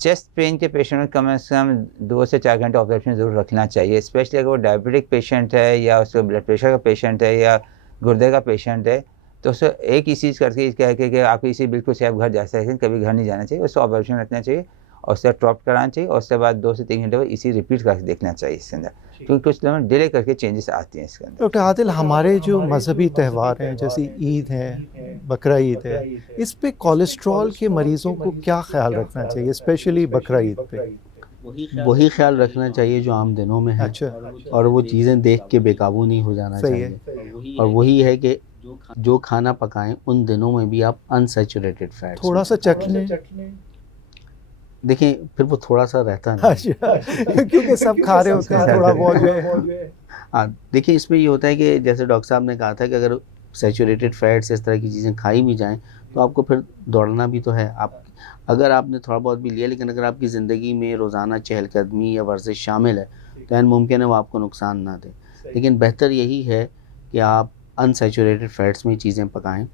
चेस्ट पेन के पेशेंट में कम से कम 2 से 4 घंटे ऑब्जर्वेशन ज़रूर रखना चाहिए, स्पेशली अगर वो डायबिटिक पेशेंट है या उसको ब्लड प्रेशर का पेशेंट है या गुर्दे का पेशेंट है, तो उसको एक ही चीज़ करके कह के कि आप इसी बिल्कुल से आप घर जा सकते हैं, कभी घर नहीं जाना चाहिए, उसको ऑब्जर्वेशन रखना चाहिए और उससे ड्रॉप कराना चाहिए, और उसके बाद 2 से 3 घंटे बाद इसी रिपीट करके देखना चाहिए इसके अंदर, क्योंकि कुछ लोग डिले करके चेंजेस आती हैं इसके अंदर। डॉक्टर आदिल, हमारे जो मजहबी त्यौहार हैं जैसे ईद है, बकरा ईद है, इस पे कोलेस्ट्रॉल के मरीज़ों को क्या ख्याल रखना चाहिए, स्पेशली बकरा ईद पे? वही ख्याल रखना चाहिए जो आम दिनों में है। अच्छा, और वो चीज़ें देख के बेकाबू नहीं हो जाना सही चाहिए। और वही है कि जो खाना पकाएं उन दिनों में भी आप अनसैचुरेटेड फैट्स थोड़ा सा चख लें। देखें, फिर वो थोड़ा सा रहता नहीं। अच्छा, क्योंकि सब खा रहे होते हैं थोड़ा बहुत जो है। हाँ, देखिए इसमें ये होता है कि जैसे डॉक्टर साहब ने कहा था कि अगर सैचुरेटेड फैट्स इस तरह की चीज़ें खाई भी जाएं तो आपको फिर दौड़ना भी तो है। आप अगर आपने थोड़ा बहुत भी लिया, लेकिन अगर आपकी ज़िंदगी में रोज़ाना चहलकदमी या वर्जिश शामिल है तो ऐन मुमकिन है वो आपको नुकसान ना दे। लेकिन बेहतर यही है कि आप अनसैचुरेटेड फैट्स में चीज़ें पकाएं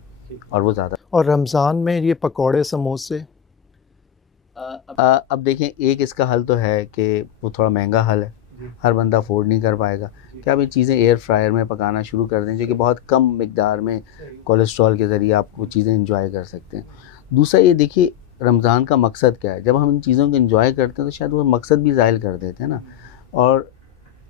और वो ज़्यादा। और रमज़ान में ये पकौड़े समोसे, अब देखें, एक इसका हल तो है कि वो थोड़ा महंगा हल है, हर बंदा अफोर्ड नहीं कर पाएगा, कि आप ये चीज़ें एयर फ्रायर में पकाना शुरू कर दें, जो कि बहुत कम मिकदार में कोलेस्ट्रॉल के ज़रिए आप वो चीज़ें इंजॉय कर सकते हैं। दूसरा ये देखिए, रमज़ान का मकसद क्या है? जब हम इन चीज़ों को इंजॉय करते हैं तो शायद वो मकसद भी ज़ाहिल कर देते हैं ना। और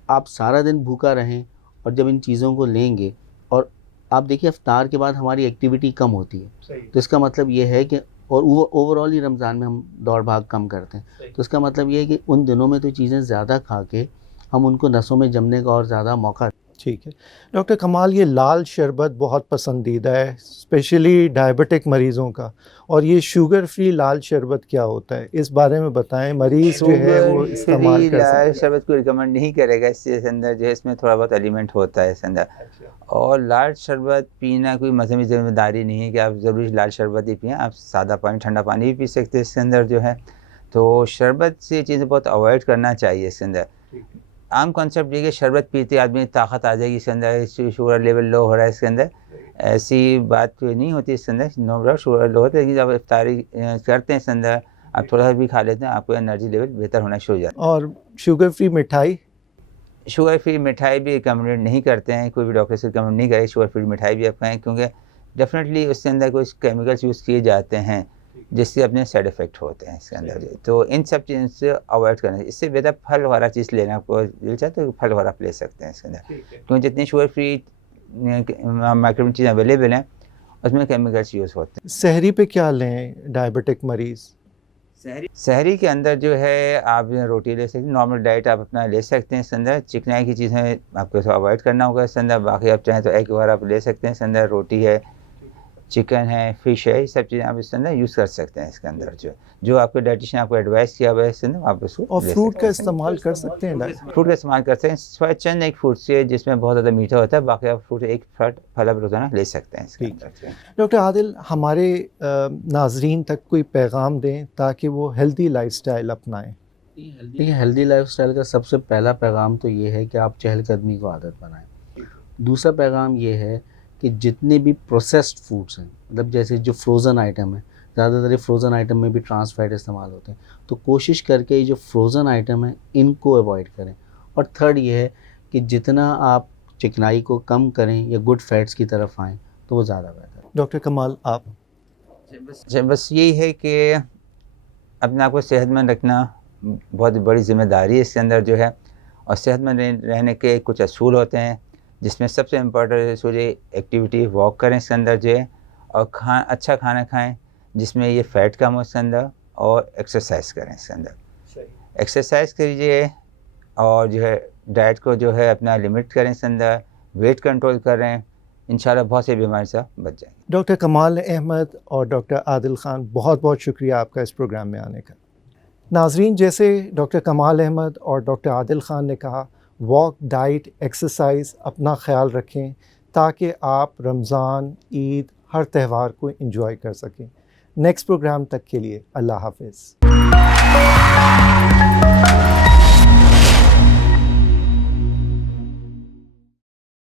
आप सारा दिन भूखा रहें और जब इन चीज़ों को लेंगे, और आप देखिए इफ्तार के बाद हमारी एक्टिविटी कम होती है, तो इसका मतलब ये है कि और ओवरऑल ही रमज़ान में हम दौड़ भाग कम करते हैं, तो इसका मतलब ये है कि उन दिनों में तो चीज़ें ज़्यादा खा के हम उनको नसों में जमने का और ज़्यादा मौका। ठीक है। डॉक्टर कमाल, ये लाल शरबत बहुत पसंदीदा है स्पेशली डायबिटिक मरीज़ों का, और ये शुगर फ्री लाल शरबत क्या होता है, इस बारे में बताएं। मरीज़ जो है वो इस्तेमाल कर लाल सकते शरबत को रिकमेंड नहीं करेगा इसके अंदर, जो है इसमें थोड़ा बहुत एलिमेंट होता है इसके अंदर। और लाल शरबत पीना कोई मजहबी जिम्मेदारी नहीं है कि आप ज़रूरी लाल शरबत ही पिएं, आप सादा पानी, ठंडा पानी भी पी सकते हैं इसके अंदर जो है। तो शरबत से चीज़ें बहुत अवॉइड करना चाहिए इसके अंदर। आम कॉन्सेप्ट ये कि शरबत पीते आदमी ताकत आ जाएगी इसके अंदर, शुगर लेवल लो हो रहा है इसके अंदर, ऐसी बात नहीं होती इसके अंदर। नो डाउट शुगर लो होता है, लेकिन जब इफ्तारी करते हैं इसके अंदर आप थोड़ा सा भी खा लेते हैं आपको एनर्जी लेवल बेहतर होना शुरू हो जाता और शुगर फ्री मिठाई? है। शुगर फ्री मिठाई भी रिकमेंडेड नहीं करते हैं, कोई भी डॉक्टर से रिकमेंड नहीं करे शुगर फ्री मिठाई भी आप खाएँ, क्योंकि डेफिनेटली उसके अंदर कुछ केमिकल्स यूज़ किए जाते हैं जिससे अपने साइड इफ़ेक्ट होते हैं इसके अंदर। तो इन सब चीज़ों से अवॉइड करना, इससे बेहतर फल वाला चीज़ लेना, आपको दिल चाहता है तो फल वाला आप ले सकते हैं इसके अंदर, क्योंकि जितनी शुगर फ्री मार्केट में चीज़ें अवेलेबल हैं उसमें केमिकल्स यूज़ होते हैं। सहरी पे क्या लें डायबिटिक मरीज़? सहरी के अंदर जो है आप रोटी ले सकते हैं, नॉर्मल डाइट आप अपना ले सकते हैं। इसके अंदर चिकनाई की चीज़ें आपको थोड़ा अवॉइड करना होगा इसके अंदर। बाकी आप चाहें तो एग वगैरह आप ले सकते हैं इसके अंदर, रोटी है, चिकन है, फ़िश है, ये सब चीज़ें आप इसके अंदर यूज़ कर सकते हैं इसके अंदर। जो आपके डाइटिशियन आपको एडवाइस किया हुआ है इसके अंदर आप उसको और ले फ्रूट सकते का हैं। इस्तेमाल कर सकते हैं? फ्रूट का इस्तेमाल करते हैं, सिवाय चंद एक फ्रूट से जिसमें बहुत ज़्यादा मीठा होता है, बाकी आप फ्रूट एक फल आप रोज़ाना ले सकते हैं इसके ठीक। अंदर। डॉक्टर आदिल, हमारे नाजरीन तक कोई पैगाम दें ताकि वो हेल्दी लाइफस्टाइल अपनाएं। देखिए, हेल्दी लाइफस्टाइल का सबसे पहला पैगाम तो ये है कि आप चहलकदमी को आदत बनाएं। दूसरा पैगाम ये है कि जितने भी प्रोसेस्ड फूड्स हैं, मतलब जैसे जो फ्रोज़न आइटम है, ज़्यादातर फ्रोज़न आइटम में भी ट्रांस फैट इस्तेमाल होते हैं, तो कोशिश करके ये जो फ्रोज़न आइटम है इनको अवॉइड करें। और थर्ड ये है कि जितना आप चिकनाई को कम करें या गुड फैट्स की तरफ आएँ तो वो ज़्यादा बेहतर है। डॉक्टर कमाल, आप? बस यही है कि अपने आप को सेहतमंद रखना बहुत बड़ी ज़िम्मेदारी है इसके अंदर जो है, और सेहतमंद रहने के कुछ असूल होते हैं जिसमें सबसे इम्पोर्टेंट असूल है एक्टिविटी, वॉक करें इसके अंदर जो है, और अच्छा खाना खाएं जिसमें ये फ़ैट कम हो इसके अंदर, और एक्सरसाइज करें इसके अंदर। एक्सरसाइज कीजिए और जो है डाइट को जो है अपना लिमिट करें इसके अंदर, वेट कंट्रोल करें, इंशाल्लाह बहुत सी बीमारी से आप बच जाएंगे। डॉक्टर कमाल अहमद और डॉक्टर आदिल ख़ान, बहुत बहुत शुक्रिया आपका इस प्रोग्राम में आने का। नाजरीन, जैसे डॉक्टर कमाल अहमद और डॉक्टर आदिल ख़ान ने कहा, वॉक, डाइट, एक्सरसाइज, अपना ख्याल रखें ताकि आप रमज़ान, ईद, हर त्यौहार को एंजॉय कर सकें। नेक्स्ट प्रोग्राम तक के लिए अल्लाह हाफ़िज़।